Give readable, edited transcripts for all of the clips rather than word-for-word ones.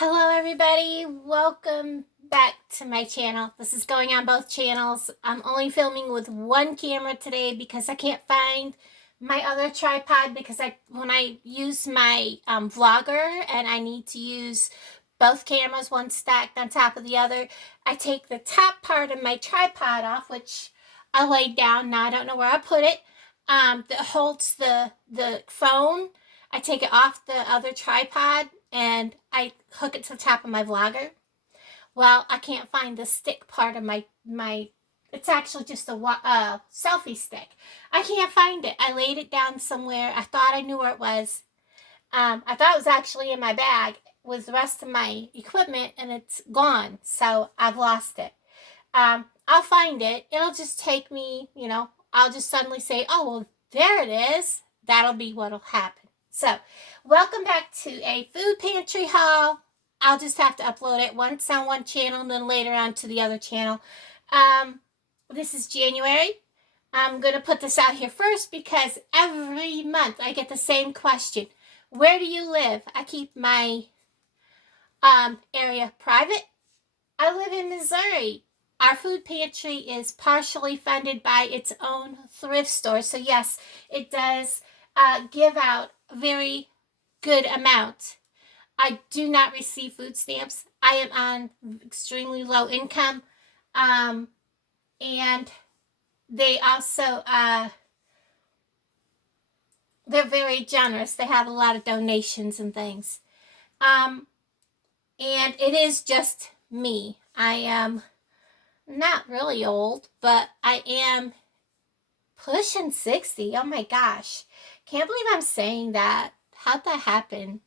Hello everybody, welcome back to my channel. This is going on both channels. I'm only filming with one camera today because I can't find my other tripod because when I use my vlogger and I need to use both cameras, one stacked on top of the other, I take the top part of my tripod off, which I laid down. Now I don't know where I put it. That holds the phone. I take it off the other tripod and I hook it to the top of my vlogger. Well, I can't find the stick part of my it's actually just a selfie stick. I can't find it. I laid it down somewhere. I thought I knew where it was. I thought it was actually in my bag with the rest of my equipment, and it's gone. So I've lost it. I'll find it. It'll just take me, I'll just suddenly say, oh, well, there it is. That'll be what'll happen. So, welcome back to a food pantry haul. I'll just have to upload it once on one channel and then later on to the other channel. This is January. I'm going to put this out here first because every month I get the same question. Where do you live? I keep my area private. I live in Missouri. Our food pantry is partially funded by its own thrift store. So yes, it does give out a very good amount. I do not receive food stamps. I am on extremely low income. And they also, they're very generous. They have a lot of donations and things. And it is just me. I am not really old, but I am pushing 60. Oh my gosh. Can't believe I'm saying that. How'd that happen?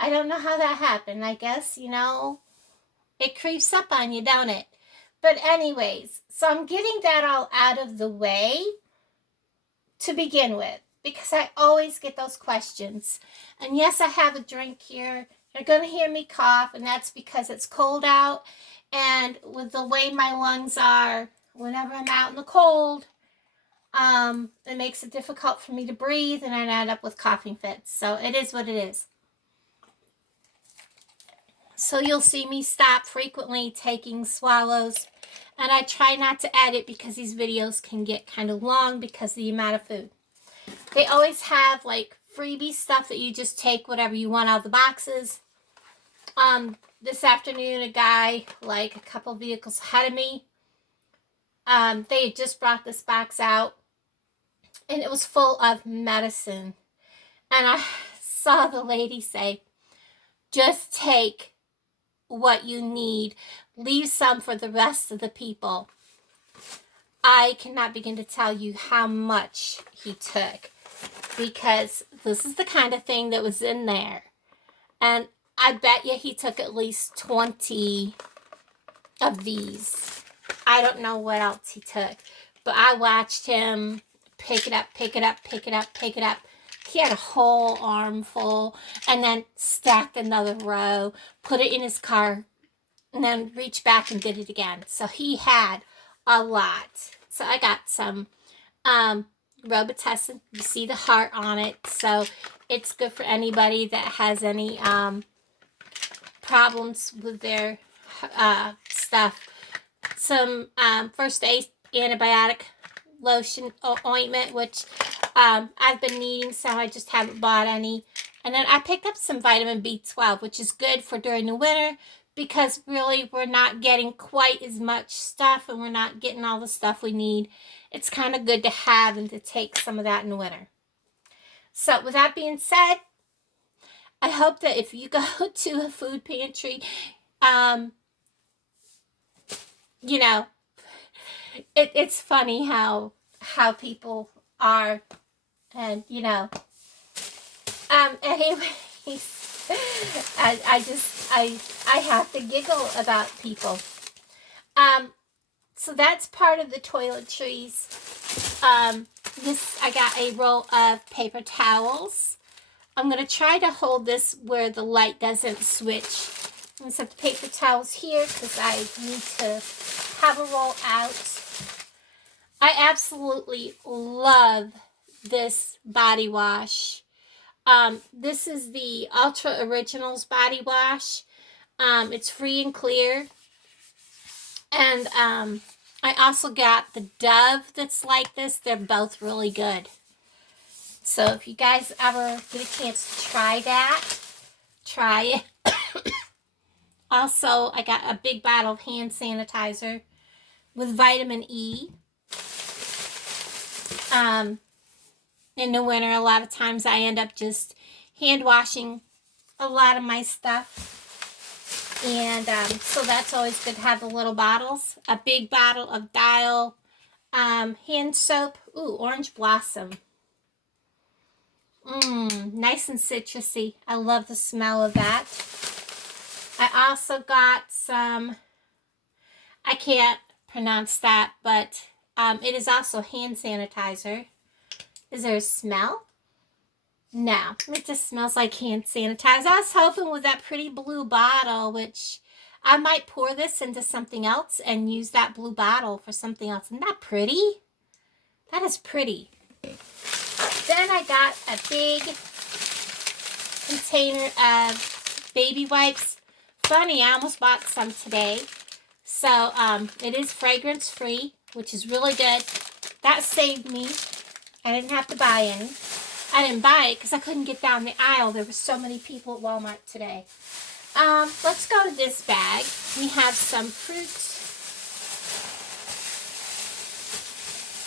I don't know how that happened. I guess, it creeps up on you, don't it? But anyways, so I'm getting that all out of the way to begin with because I always get those questions. And yes, I have a drink here. You're going to hear me cough, and that's because it's cold out. And with the way my lungs are, whenever I'm out in the cold, it makes it difficult for me to breathe, and I end up with coughing fits. So it is what it is. So you'll see me stop frequently taking swallows, and I try not to edit because these videos can get kind of long because of the amount of food. They always have like freebie stuff that you just take whatever you want out of the boxes. This afternoon, a guy, like a couple vehicles ahead of me, they had just brought this box out, and it was full of medicine. And I saw the lady say, just take what you need. Leave some for the rest of the people. I cannot begin to tell you how much he took, because this is the kind of thing that was in there. And I bet you he took at least 20 of these. I don't know what else he took, but I watched him pick it up, pick it up, pick it up, pick it up. He had a whole armful and then stacked another row, put it in his car, and then reached back and did it again. So he had a lot. So I got some Robitussin. You see the heart on it. So it's good for anybody that has any problems with their stuff. Some first aid antibiotic lotion ointment, which I've been needing, so I just haven't bought any. And then I picked up some vitamin B12, which is good for during the winter because really we're not getting quite as much stuff and we're not getting all the stuff we need. It's kind of good to have and to take some of that in the winter. So with that being said, I hope that if you go to a food pantry, it's funny how people are, and anyways, I have to giggle about people. So that's part of the toiletries. I got a roll of paper towels. I'm going to try to hold this where the light doesn't switch. I'm going to set the paper towels here because I need to have a roll out. I absolutely love this body wash. This is the Ultra Originals body wash. It's free and clear. And I also got the Dove that's like this. They're both really good. So if you guys ever get a chance to try that, try it. Also, I got a big bottle of hand sanitizer with vitamin E. In the winter, a lot of times I end up just hand washing a lot of my stuff. And so that's always good to have the little bottles. A big bottle of Dial hand soap. Ooh, Orange Blossom. Nice and citrusy. I love the smell of that. I also got some, I can't pronounce that, but it is also hand sanitizer. Is there a smell? No, it just smells like hand sanitizer. I was hoping with that pretty blue bottle, which I might pour this into something else and use that blue bottle for something else. Isn't that pretty? That is pretty. Then I got a big container of baby wipes. Funny, I almost bought some today. So it is fragrance free, which is really good. That saved me. I didn't have to buy any. I didn't buy it because I couldn't get down the aisle. There were so many people at Walmart today. Let's go to this bag. We have some fruit.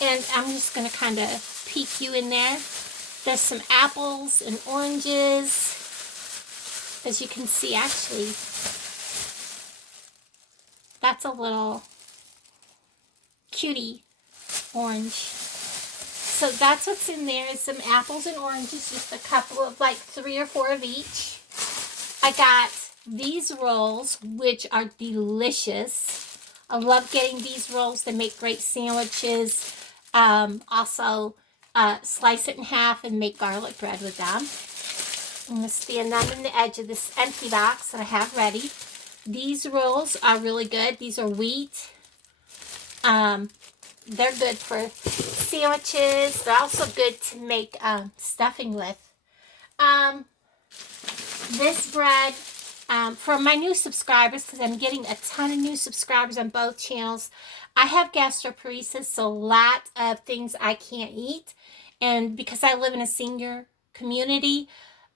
And I'm just going to kind of peek you in there. There's some apples and oranges. As you can see, actually, that's a little cutie orange. So that's what's in there, is some apples and oranges, just a couple of, like 3 or 4 of each. I got these rolls, which are delicious. I love getting these rolls. They make great sandwiches. Also, slice it in half and make garlic bread with them. I'm going to stand them in the edge of this empty box that I have ready. These rolls are really good. These are wheat. They're good for sandwiches. They're also good to make stuffing with. This bread, for my new subscribers, because I'm getting a ton of new subscribers on both channels, I have gastroparesis, so a lot of things I can't eat. And because I live in a senior community,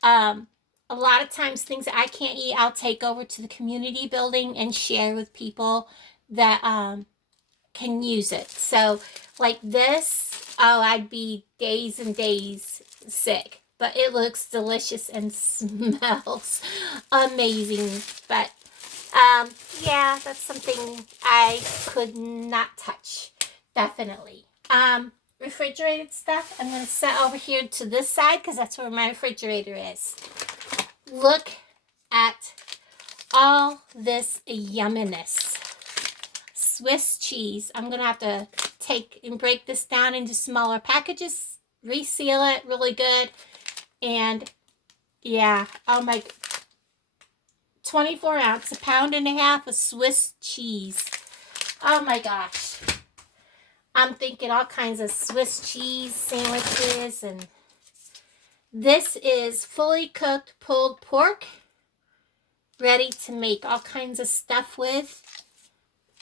a lot of times things that I can't eat, I'll take over to the community building and share with people that can use it. So like this, oh, I'd be days and days sick, but it looks delicious and smells amazing. But yeah, that's something I could not touch, definitely. Refrigerated stuff, I'm going to set over here to this side because that's where my refrigerator is. Look at all this yumminess. Swiss cheese. I'm going to have to take and break this down into smaller packages, reseal it really good. And yeah, oh my, 24 ounce, 1.5 pounds of Swiss cheese. Oh my gosh. I'm thinking all kinds of Swiss cheese sandwiches. And this is fully cooked pulled pork, ready to make all kinds of stuff with.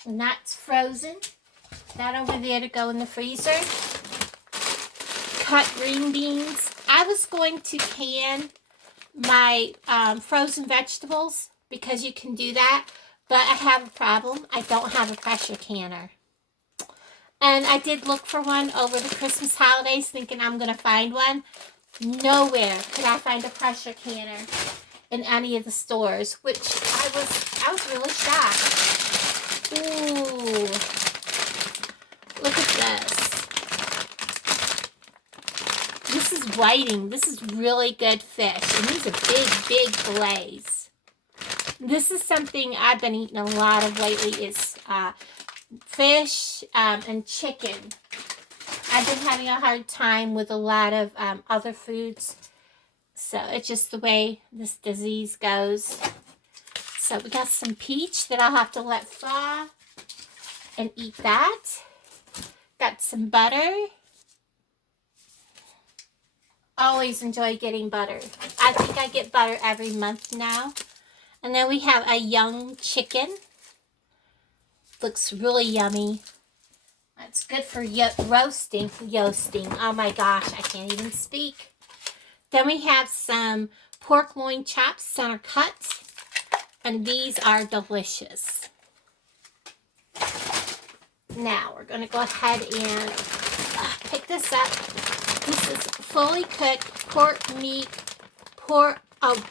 And that's frozen. That over there to go in the freezer. Cut green beans. I was going to can my frozen vegetables because you can do that. But I have a problem. I don't have a pressure canner. And I did look for one over the Christmas holidays thinking I'm going to find one. Nowhere could I find a pressure canner in any of the stores, which I was really shocked. Ooh, look at this. This is whiting. This is really good fish. And these are big, big fillets. This is something I've been eating a lot of lately is fish and chicken. I've been having a hard time with a lot of other foods. So it's just the way this disease goes. So we got some peach that I'll have to let thaw and eat that. Got some butter. Always enjoy getting butter. I think I get butter every month now. And then we have a young chicken. Looks really yummy. That's good for roasting. Oh my gosh, I can't even speak. Then we have some pork loin chops, center cut. And these are delicious. Now, we're going to go ahead and pick this up. This is fully cooked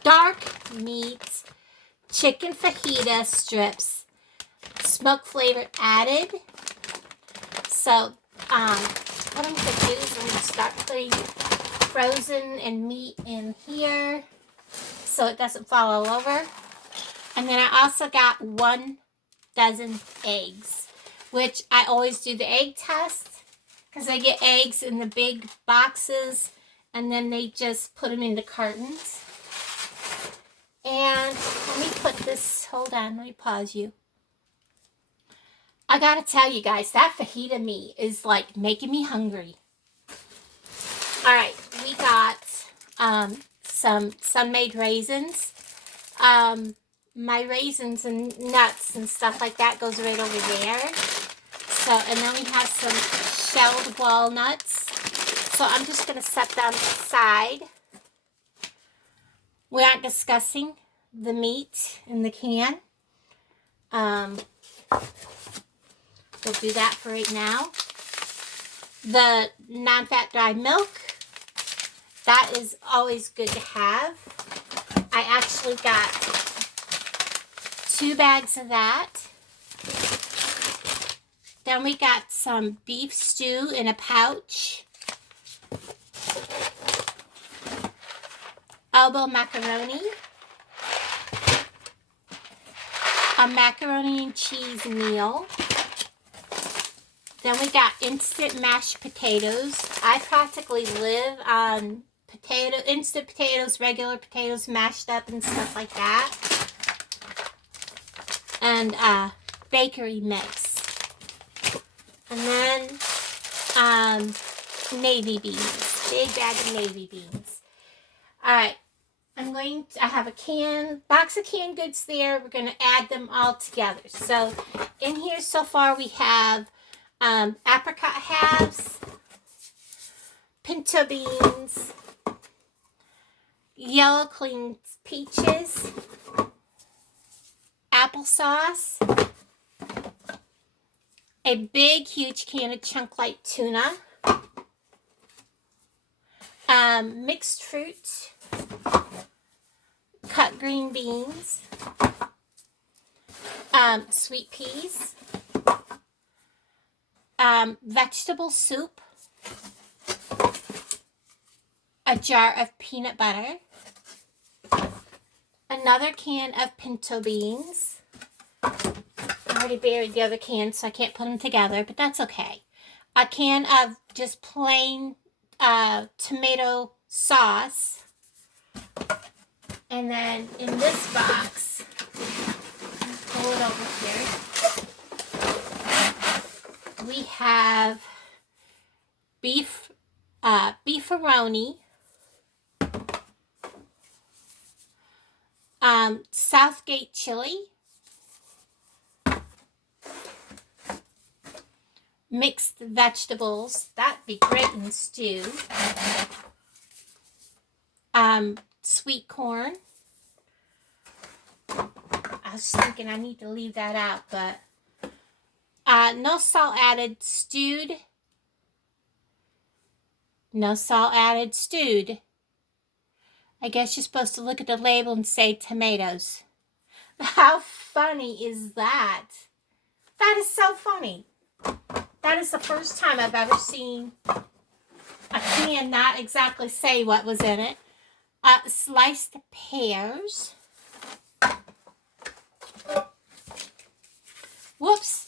dark meat, chicken fajita strips, smoke flavor added. So, what I'm going to do is I'm going to start putting frozen and meat in here so it doesn't fall all over. And then I also got 1 dozen eggs, which I always do the egg test because I get eggs in the big boxes and then they just put them into cartons. And let me put this, hold on, let me pause you. I gotta tell you guys, that fajita meat is like making me hungry. Alright, we got some Made Raisins. My raisins and nuts and stuff like that goes right over there. So, and then we have some shelled walnuts. So I'm just going to set them aside. We aren't discussing the meat in the can. We'll do that for right now. The non-fat dry milk. That is always good to have. I actually got 2 bags of that. Then we got some beef stew in a pouch. Elbow macaroni. A macaroni and cheese meal. Then we got instant mashed potatoes. I practically live on instant potatoes, regular potatoes mashed up and stuff like that. And bakery mix. And then navy beans. Big bag of navy beans. Alright. I have a box of canned goods there. We're going to add them all together. So in here so far we have apricot halves, pinto beans, yellow clean peaches, applesauce, a big huge can of chunk light tuna, mixed fruit, cut green beans, sweet peas, vegetable soup, a jar of peanut butter, another can of pinto beans. I already buried the other can, so I can't put them together, but that's okay. A can of just plain tomato sauce. And then in this box, pull it over here, we have beefaroni, Southgate chili, mixed vegetables, that'd be great in stew, sweet corn. I was thinking I need to leave that out, but no salt added, stewed. No salt added, stewed. I guess you're supposed to look at the label and say tomatoes. How funny is that? That is so funny. That is the first time I've ever seen a can not exactly say what was in it. Sliced pears. Whoops.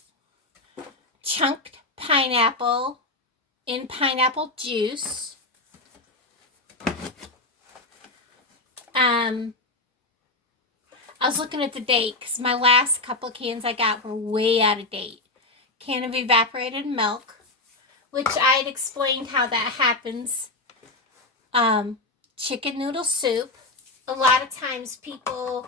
Chunked pineapple in pineapple juice. I was looking at the date because my last couple of cans I got were way out of date. Can of evaporated milk, which I had explained how that happens. Chicken noodle soup. A lot of times people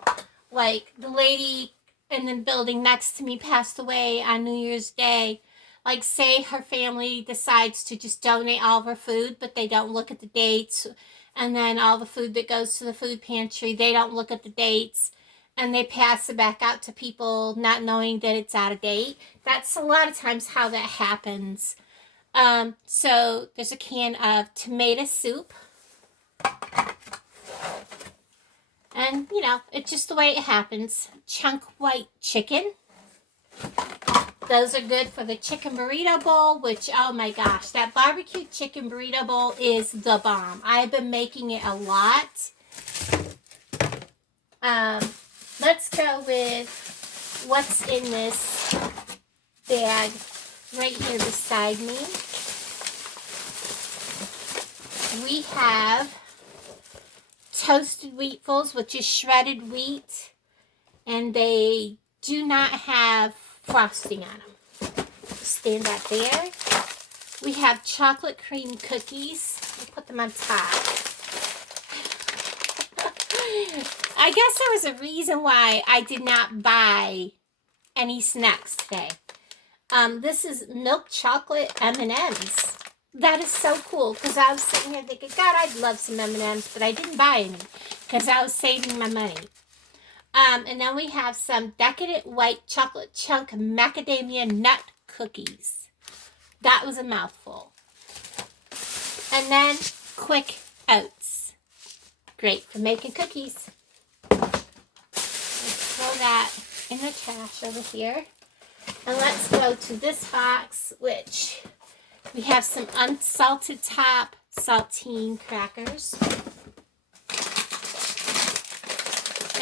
like the lady in the building next to me passed away on New Year's Day. Like, say her family decides to just donate all of her food, but they don't look at the dates. And then all the food that goes to the food pantry, they don't look at the dates. And they pass it back out to people not knowing that it's out of date. That's a lot of times how that happens. So there's a can of tomato soup. And, you know, it's just the way it happens. Chunk white chicken. Those are good for the chicken burrito bowl, which, oh my gosh, that barbecue chicken burrito bowl is the bomb. I've been making it a lot. Let's go with what's in this bag right here beside me. We have toasted wheatfuls, which is shredded wheat, and they do not have frosting on them. Stand that there. We have chocolate cream cookies. We'll put them on top. I guess there was a reason why I did not buy any snacks today. This is milk chocolate M&Ms. That is so cool, because I was sitting here thinking, God, I'd love some M&Ms, but I didn't buy any because I was saving my money. And then we have some decadent white chocolate chunk macadamia nut cookies. That was a mouthful. And then quick oats. Great for making cookies. Let's throw that in the trash over here. And let's go to this box, which we have some unsalted top saltine crackers.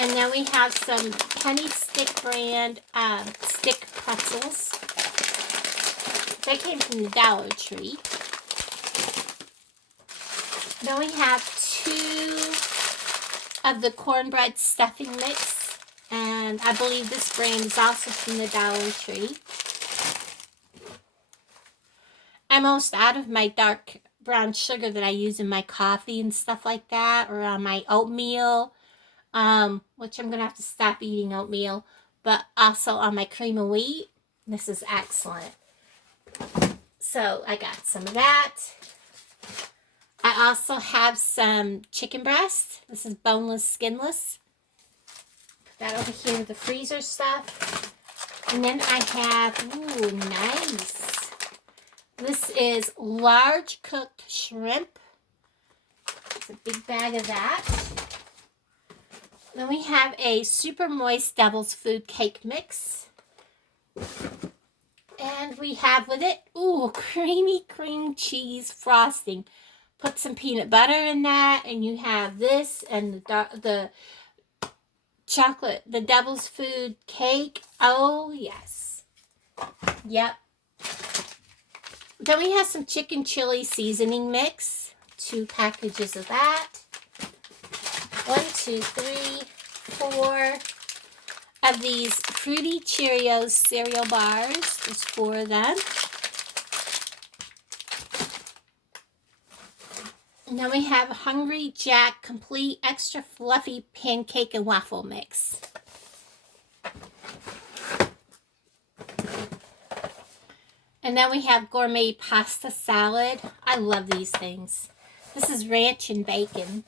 And then we have some Penny Stick brand stick pretzels. They came from the Dollar Tree. Then we have 2 of the Cornbread Stuffing mix. And I believe this brand is also from the Dollar Tree. I'm almost out of my dark brown sugar that I use in my coffee and stuff like that, or on my oatmeal, which I'm going to have to stop eating oatmeal, but also on my cream of wheat. This is excellent. So I got some of that. I also have some chicken breast. This is boneless, skinless. Put that over here with the freezer stuff. And then I have, ooh, nice. This is large cooked shrimp. It's a big bag of that. Then we have a super moist devil's food cake mix. And we have with it, ooh, creamy cream cheese frosting. Put some peanut butter in that, and you have this and the chocolate, the devil's food cake. Oh, yes. Yep. Then we have some chicken chili seasoning mix. 2 packages of that. 1, 2, 3, 4 of these Fruity Cheerios cereal bars. There's 4 of them. And then we have Hungry Jack Complete Extra Fluffy Pancake and Waffle Mix. And then we have Gourmet Pasta Salad. I love these things. This is ranch and bacon.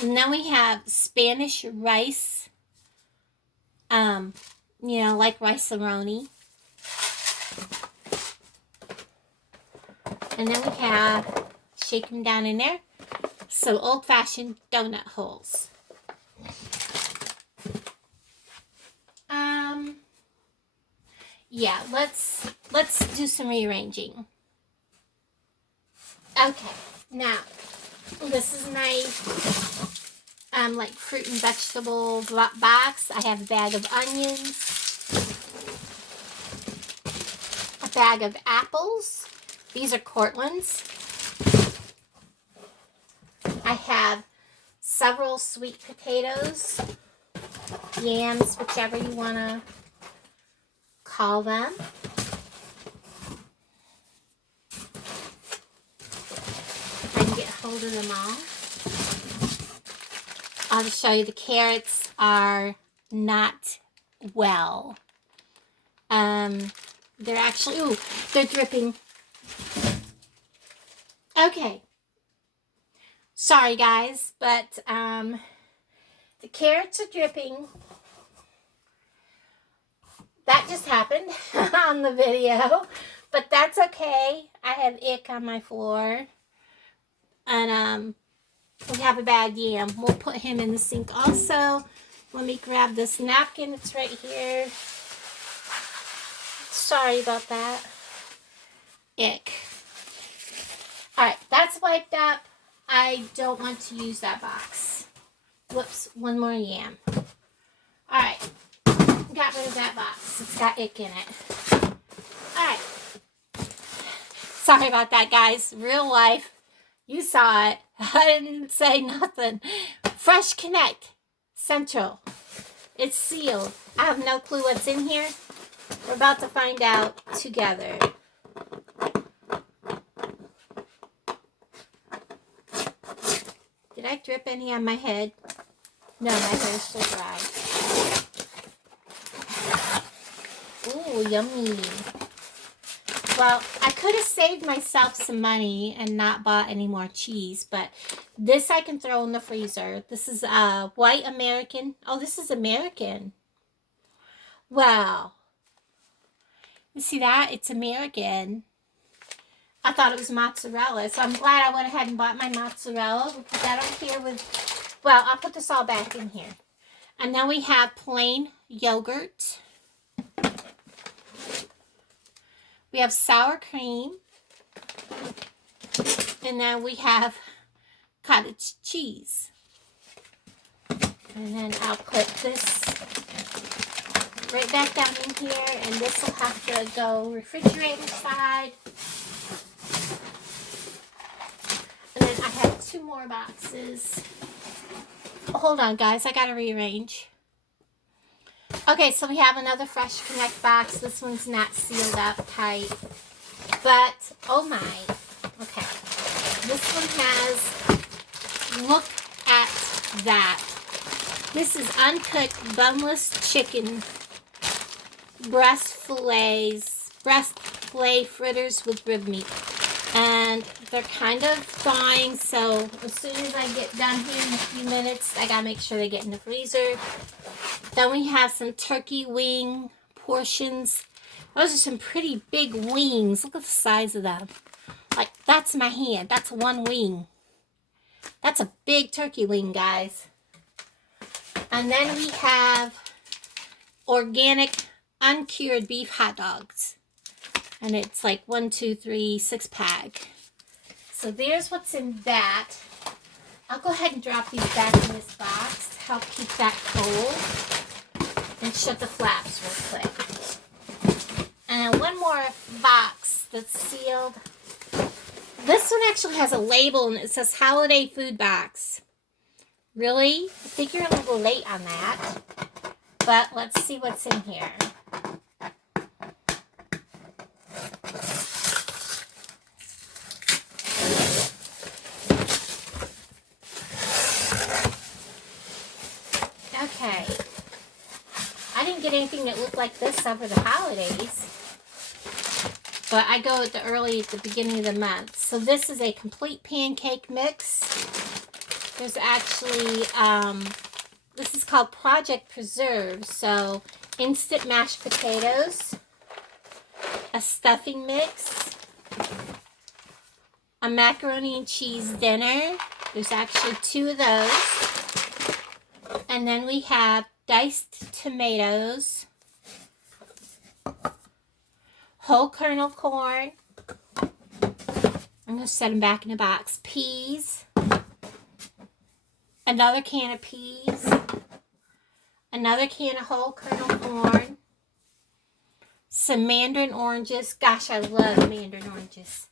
And then we have Spanish rice. You know, like rice-a-roni. And then we have, shake them down in there, some old-fashioned donut holes. Yeah, let's do some rearranging. Okay, now this is my like fruit and vegetable box. I have a bag of onions, a bag of apples. These are Cortland's. I have several sweet potatoes, yams, whichever you want to call them. If I can get hold of them all. I'll show you the carrots are not well. They're actually, ooh, they're dripping. Okay. Sorry guys, but the carrots are dripping. That just happened on the video, but that's okay. I have ick on my floor. And we have a bad yam. We'll put him in the sink also. Let me grab this napkin. It's right here. Sorry about that. Ick. Alright, that's wiped up. I don't want to use that box. Whoops, one more yam. Alright, got rid of that box. It's got ick in it. Alright. Sorry about that, guys. Real life. You saw it. I didn't say nothing. Fresh Connect Central. It's sealed. I have no clue what's in here. We're about to find out together. Did I drip any on my head? No, my hair is still dry. Ooh, yummy. Well, I could have saved myself some money and not bought any more cheese, but this I can throw in the freezer. This is white American. Oh, this is American. Wow. You see that? It's American. I thought it was mozzarella, so I'm glad I went ahead and bought my mozzarella. We'll put that over here with, well, I'll put this all back in here. And then we have plain yogurt. We have sour cream. And then we have cottage cheese. And then I'll put this right back down in here. And this will have to go refrigerator side. And then I have 2 more boxes. Hold on, guys. I got to rearrange. Okay, so we have another Fresh Connect box. This one's not sealed up tight. But, oh my. Okay. This one has, look at that. This is uncooked boneless chicken breast fillet fritters with rib meat. And they're kind of thawing, so as soon as I get done here in a few minutes, I gotta make sure they get in the freezer. Then we have some turkey wing portions. Those are some pretty big wings. Look at the size of them. Like, that's my hand. That's one wing. That's a big turkey wing, guys. And then we have organic uncured beef hot dogs. And it's like 1, 2, 3, 6-pack. So there's what's in that. I'll go ahead and drop these back in this box to help keep that cold. And shut the flaps real quick. And one more box that's sealed. This one actually has a label and it says Holiday Food Box. Really? I think you're a little late on that. But let's see what's in here. Okay. I didn't get anything that looked like this over the holidays. But I go at the beginning of the month. So this is a complete pancake mix. There's actually, this is called Project Preserve. So instant mashed potatoes, a stuffing mix, a macaroni and cheese dinner. There's actually 2 of those. And then we have diced tomatoes, whole kernel corn. I'm going to set them back in a box. Peas, another can of peas, another can of whole kernel corn, some mandarin oranges. Gosh, I love mandarin oranges.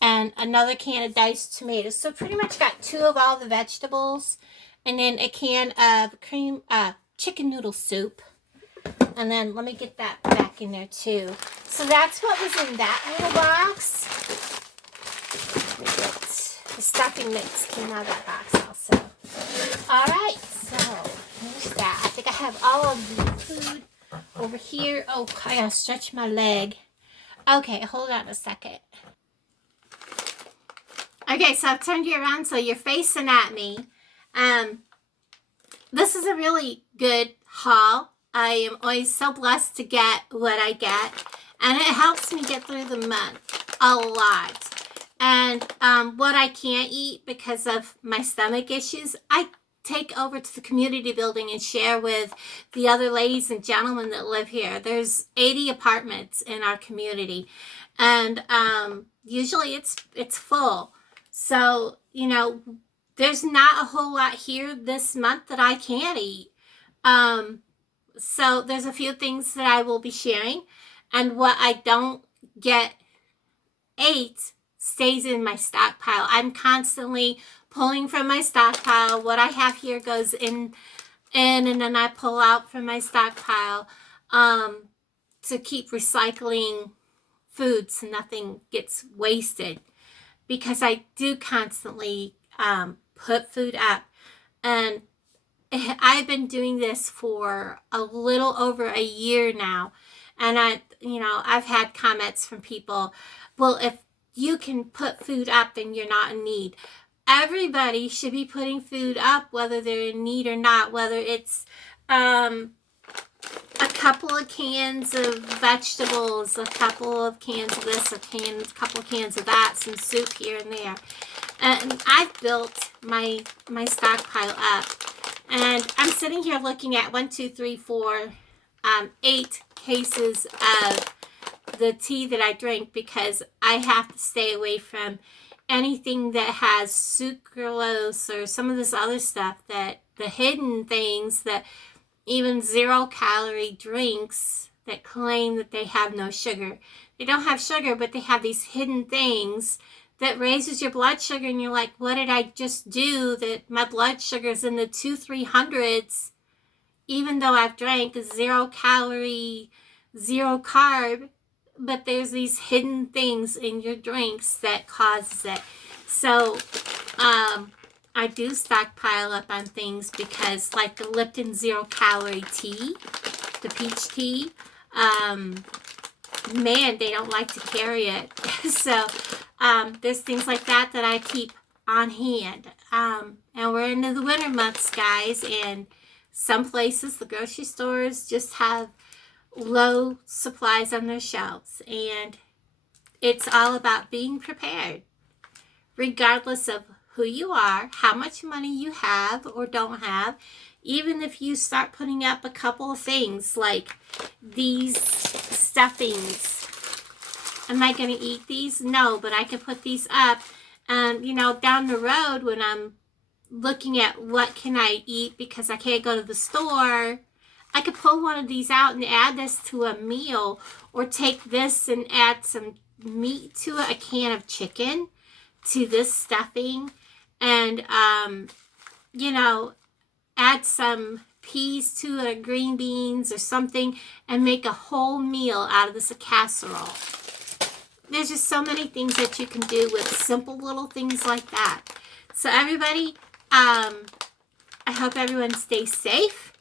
And another can of diced tomatoes. So pretty much got 2 of all the vegetables. And then a can of chicken noodle soup. And then let me get that back in there too. So that's what was in that little box. The stuffing mix came out of that box also. Alright, have all of the food over here. Oh, I gotta stretch my leg. Okay, hold on a second. Okay, so I've turned you around so you're facing at me. This is a really good haul. I am always so blessed to get what I get, and it helps me get through the month a lot. And what I can't eat because of my stomach issues, I take over to the community building and share with the other ladies and gentlemen that live here. There's 80 apartments in our community, and usually it's full. So, you know, there's not a whole lot here this month that I can't eat. So there's a few things that I will be sharing, and what I don't get ate stays in my stockpile. I'm constantly pulling from my stockpile. What I have here goes in and then I pull out from my stockpile to keep recycling food so nothing gets wasted, because I do constantly put food up, and I've been doing this for a little over a year now, and I've had comments from people, well, if you can put food up, then you're not in need. Everybody should be putting food up, whether they're in need or not, whether it's a couple of cans of vegetables, a couple of cans of this, a couple of cans of that, some soup here and there. And I've built my stockpile up. And I'm sitting here looking at 8 cases of the tea that I drink, because I have to stay away from anything that has sucralose or some of this other stuff, that the hidden things, that even 0-calorie drinks that claim that they have no sugar. They don't have sugar, but they have these hidden things that raises your blood sugar, and you're like, what did I just do that my blood sugar's in the 200-300s, even though I've drank 0-calorie, 0-carb, but there's these hidden things in your drinks that causes it. So I do stockpile up on things, because like the Lipton 0-calorie tea, the peach tea, man, they don't like to carry it. So there's things like that that I keep on hand. And we're into the winter months, guys, and some places, the grocery stores, just have low supplies on their shelves, and it's all about being prepared, regardless of who you are, how much money you have or don't have. Even if you start putting up a couple of things like these stuffings, am I going to eat these? No, but I can put these up, and down the road, when I'm looking at what can I eat because I can't go to the store, I could pull one of these out and add this to a meal, or take this and add some meat to it, a can of chicken to this stuffing, and add some peas to it, or green beans or something, and make a whole meal out of this, a casserole. There's just so many things that you can do with simple little things like that. So everybody, I hope everyone stays safe.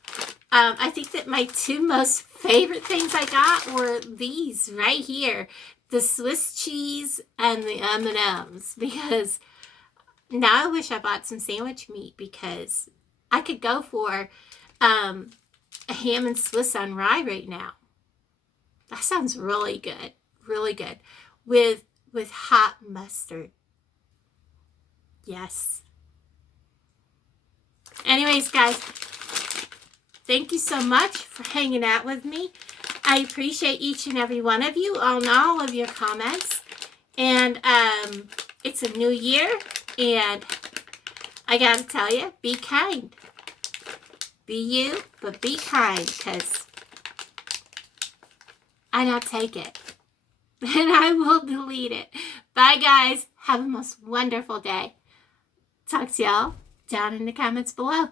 I think that my 2 most favorite things I got were these right here, the Swiss cheese and the M&Ms, because now I wish I bought some sandwich meat, because I could go for a ham and Swiss on rye right now. That sounds really good, with hot mustard. Yes. Anyways, guys, thank you so much for hanging out with me. I appreciate each and every one of you on all of your comments. And it's a new year, and I gotta tell you, be kind. Be you, but be kind, because I don't take it. And I will delete it. Bye, guys. Have a most wonderful day. Talk to y'all down in the comments below.